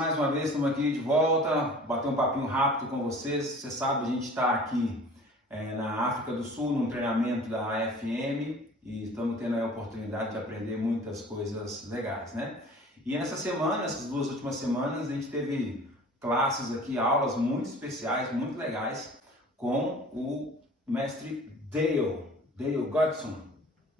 mais uma vez, estamos aqui de volta, bater um papinho rápido com vocês. Você sabe, a gente está aqui na África do Sul, num treinamento da AFM e estamos tendo a oportunidade de aprender muitas coisas legais, né? E essa semana, essas 2 últimas semanas, a gente teve classes aqui, aulas muito especiais, muito legais, com o mestre Dale Goodson.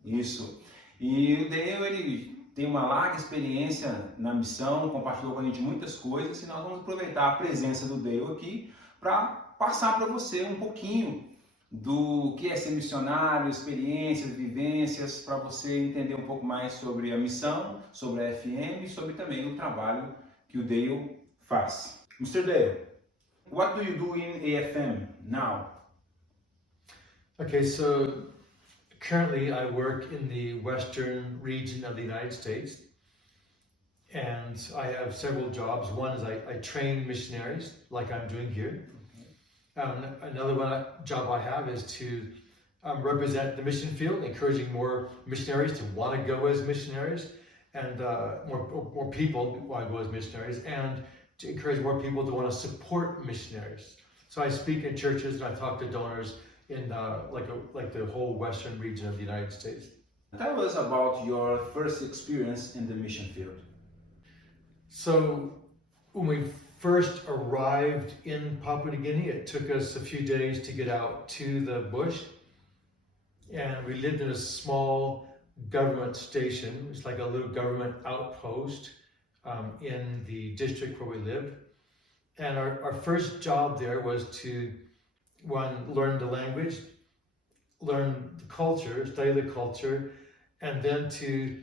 Isso. E o Dale, ele tem uma larga experiência na missão, compartilhou com a gente muitas coisas e nós vamos aproveitar a presença do Dale aqui para passar para você um pouquinho do que é ser missionário, experiências, vivências, para você entender um pouco mais sobre a missão, sobre a FM e sobre também o trabalho que o Dale faz. Mr. Dale, what do you do in AFM now? Okay, so currently I work in the western region of the United States, and I have several jobs. One is I train missionaries, like I'm doing here. Another job I have is to represent the mission field, encouraging more missionaries to want to go as missionaries, and more people want to go as missionaries, and to encourage more people to want to support missionaries. So I speak in churches and I talk to donors in like the whole western region of the United States. Tell us about your first experience in the mission field. So when we first arrived in Papua New Guinea, it took us a few days to get out to the bush, and we lived in a small government station. It's like a little government outpost in the district where we lived. And our first job there was to learn the language, learn the culture, study the culture, and then to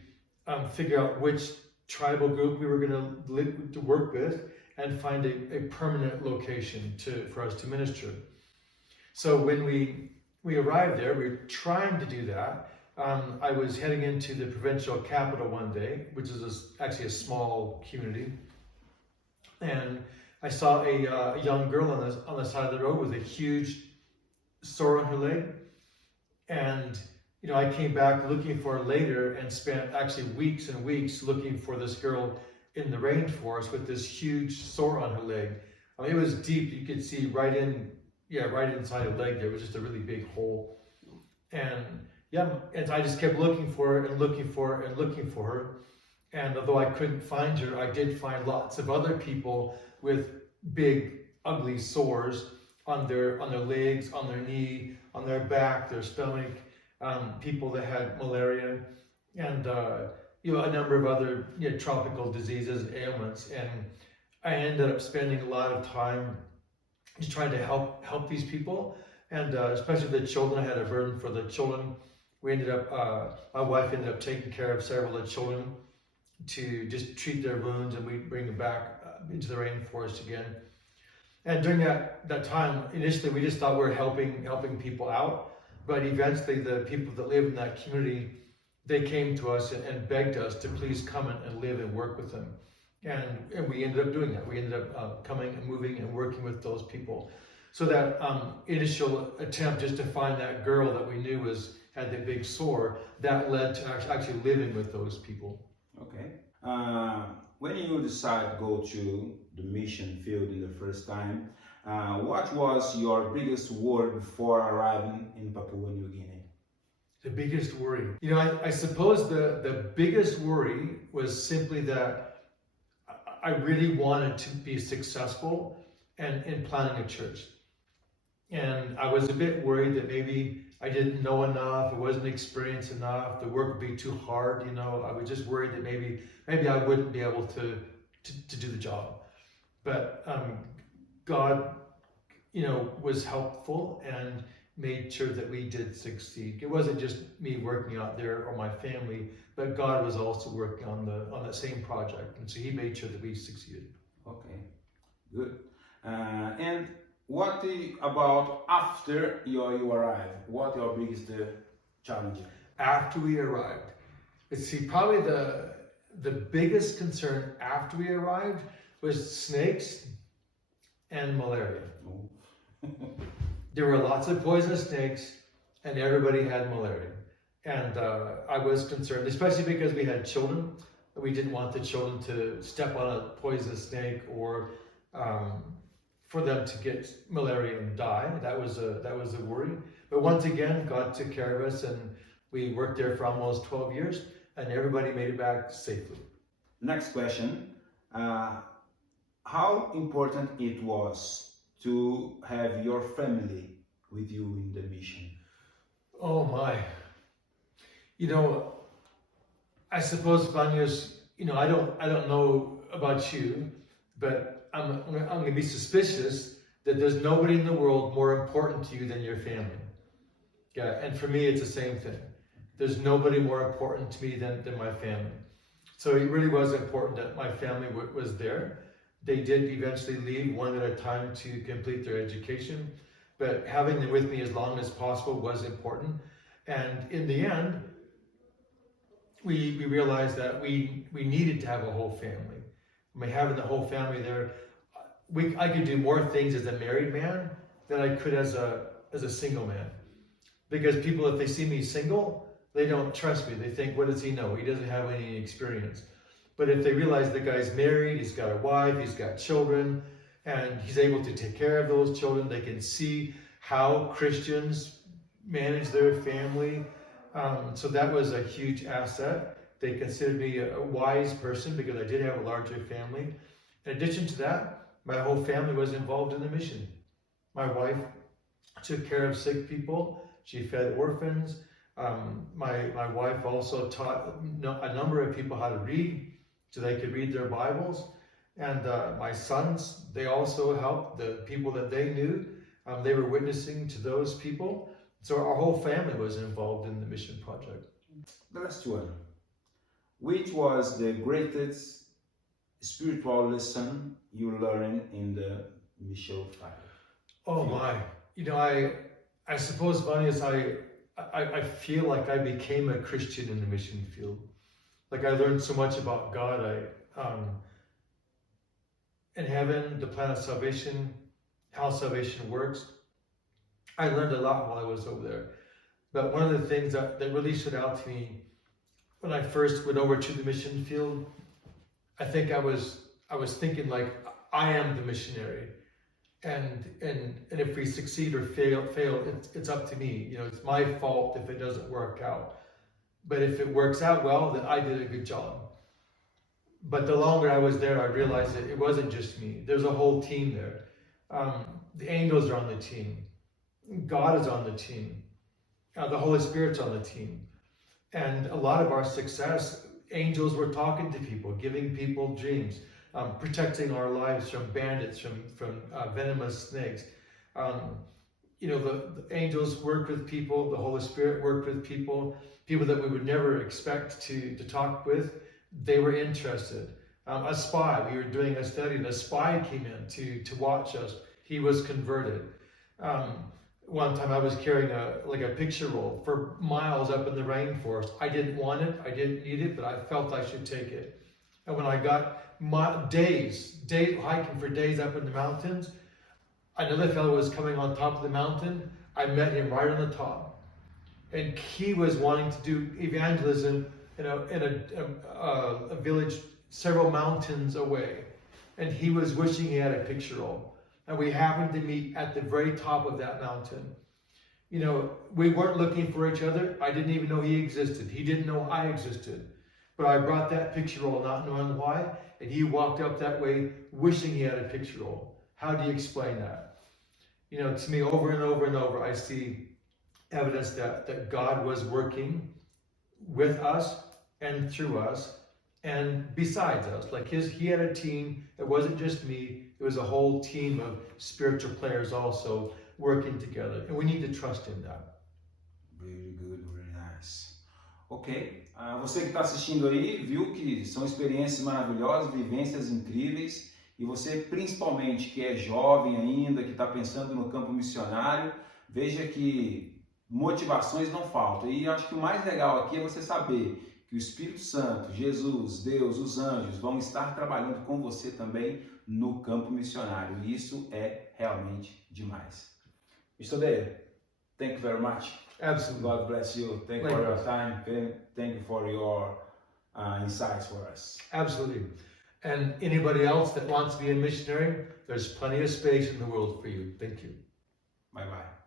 figure out which tribal group we were going to work with and find a permanent location for us to minister. So when we arrived there, we were trying to do that. I was heading into the provincial capital one day, which is actually a small community, and I saw a young girl on the side of the road with a huge sore on her leg, and I came back looking for her later and spent actually weeks and weeks looking for this girl in the rainforest with this huge sore on her leg. I mean, it was deep. You could see right inside her leg there was just a really big hole, and I just kept looking for her and looking for her and looking for her. And although I couldn't find her, I did find lots of other people with big, ugly sores on their legs, on their knee, on their back, their stomach, people that had malaria, and a number of other tropical diseases and ailments. And I ended up spending a lot of time just trying to help these people, and especially the children. I had a burden for the children. We ended up, my wife ended up taking care of several of the children to just treat their wounds, and we bring them back into the rainforest again. And during that time, initially we just thought we were helping people out, but eventually the people that lived in that community, they came to us and begged us to please come and live and work with them. And we ended up doing that. We ended up coming and moving and working with those people. So that initial attempt just to find that girl that we knew had the big sore, that led to actually living with those people. Okay. When you decide to go to the mission field in the first time, what was your biggest worry before arriving in Papua New Guinea? The biggest worry? I suppose the biggest worry was simply that I really wanted to be successful in planning a church. And I was a bit worried that maybe I didn't know enough, I wasn't experienced enough, the work would be too hard, I was just worried that maybe I wouldn't be able to do the job. But God, was helpful and made sure that we did succeed. It wasn't just me working out there or my family, but God was also working on that same project, and so He made sure that we succeeded. Okay, good. And what about after you arrive? What your biggest challenge? After we arrived, let's see. Probably the biggest concern after we arrived was snakes and malaria. Oh. There were lots of poisonous snakes, and everybody had malaria. And I was concerned, especially because we had children. We didn't want the children to step on a poisonous snake or for them to get malaria and die. That was a worry. But once again, God took care of us, and we worked there for almost 12 years, and everybody made it back safely. Next question. How important it was to have your family with you in the mission? Oh my. You know, I suppose, Vanyas, you know, I don't know about you, but I'm going to be suspicious that there's nobody in the world more important to you than your family. Yeah, and for me, it's the same thing. There's nobody more important to me than my family. So it really was important that my family was there. They did eventually leave one at a time to complete their education, but having them with me as long as possible was important. And in the end, we realized that we needed to have a whole family. I mean, having the whole family there, I could do more things as a married man than I could as a single man. Because people, if they see me single, they don't trust me. They think, what does he know? He doesn't have any experience. But if they realize the guy's married, he's got a wife, he's got children, and he's able to take care of those children, they can see how Christians manage their family. So that was a huge asset. They considered me a wise person because I did have a larger family. In addition to that, my whole family was involved in the mission. My wife took care of sick people. She fed orphans. My wife also taught a number of people how to read so they could read their Bibles. And my sons, they also helped the people that they knew. They were witnessing to those people. So our whole family was involved in the mission project. The last one. Which was the greatest spiritual lesson you learned in the mission field? Oh my. You know, I suppose, Vanyas, I feel like I became a Christian in the mission field. Like I learned so much about God. In heaven, the plan of salvation, how salvation works. I learned a lot while I was over there. But one of the things that really stood out to me when I first went over to the mission field, I think I was thinking like, I am the missionary. And if we succeed or fail, it's up to me. You know, it's my fault if it doesn't work out. But if it works out well, then I did a good job. But the longer I was there, I realized that it wasn't just me. There's a whole team there. The angels are on the team. God is on the team. The Holy Spirit's on the team. And a lot of our success, angels were talking to people, giving people dreams, protecting our lives from bandits, from venomous snakes. You know, the angels worked with people, the Holy Spirit worked with people that we would never expect to talk with. They were interested. A spy, we were doing a study, and a spy came in to watch us. He was converted. One time I was carrying a picture roll for miles up in the rainforest. I didn't want it, I didn't need it, but I felt I should take it. And when I got days hiking for days up in the mountains, another fellow was coming on top of the mountain. I met him right on the top. And he was wanting to do evangelism in a village several mountains away. And he was wishing he had a picture roll. And we happened to meet at the very top of that mountain. You know, we weren't looking for each other. I didn't even know he existed. He didn't know I existed. But I brought that picture roll not knowing why, and he walked up that way wishing he had a picture roll. How do you explain that? You know, to me, over and over and over, I see evidence that God was working with us and through us and besides us. Like he had a team. It wasn't just me. It was a whole team of spiritual players also working together. And we need to trust in that. Very good, very nice. Ok. Você que está assistindo aí, viu que são experiências maravilhosas, vivências incríveis. E você, principalmente, que é jovem ainda, que está pensando no campo missionário, veja que motivações não faltam. E acho que o mais legal aqui é você saber que o Espírito Santo, Jesus, Deus, os anjos vão estar trabalhando com você também no campo missionário. E isso é realmente demais. Mr. Dale, thank you very much. Absolutely. God bless you. Thank you for your time. Thank you for your insights for us. Absolutely. And anybody else that wants to be a missionary, there's plenty of space in the world for you. Thank you. Bye bye.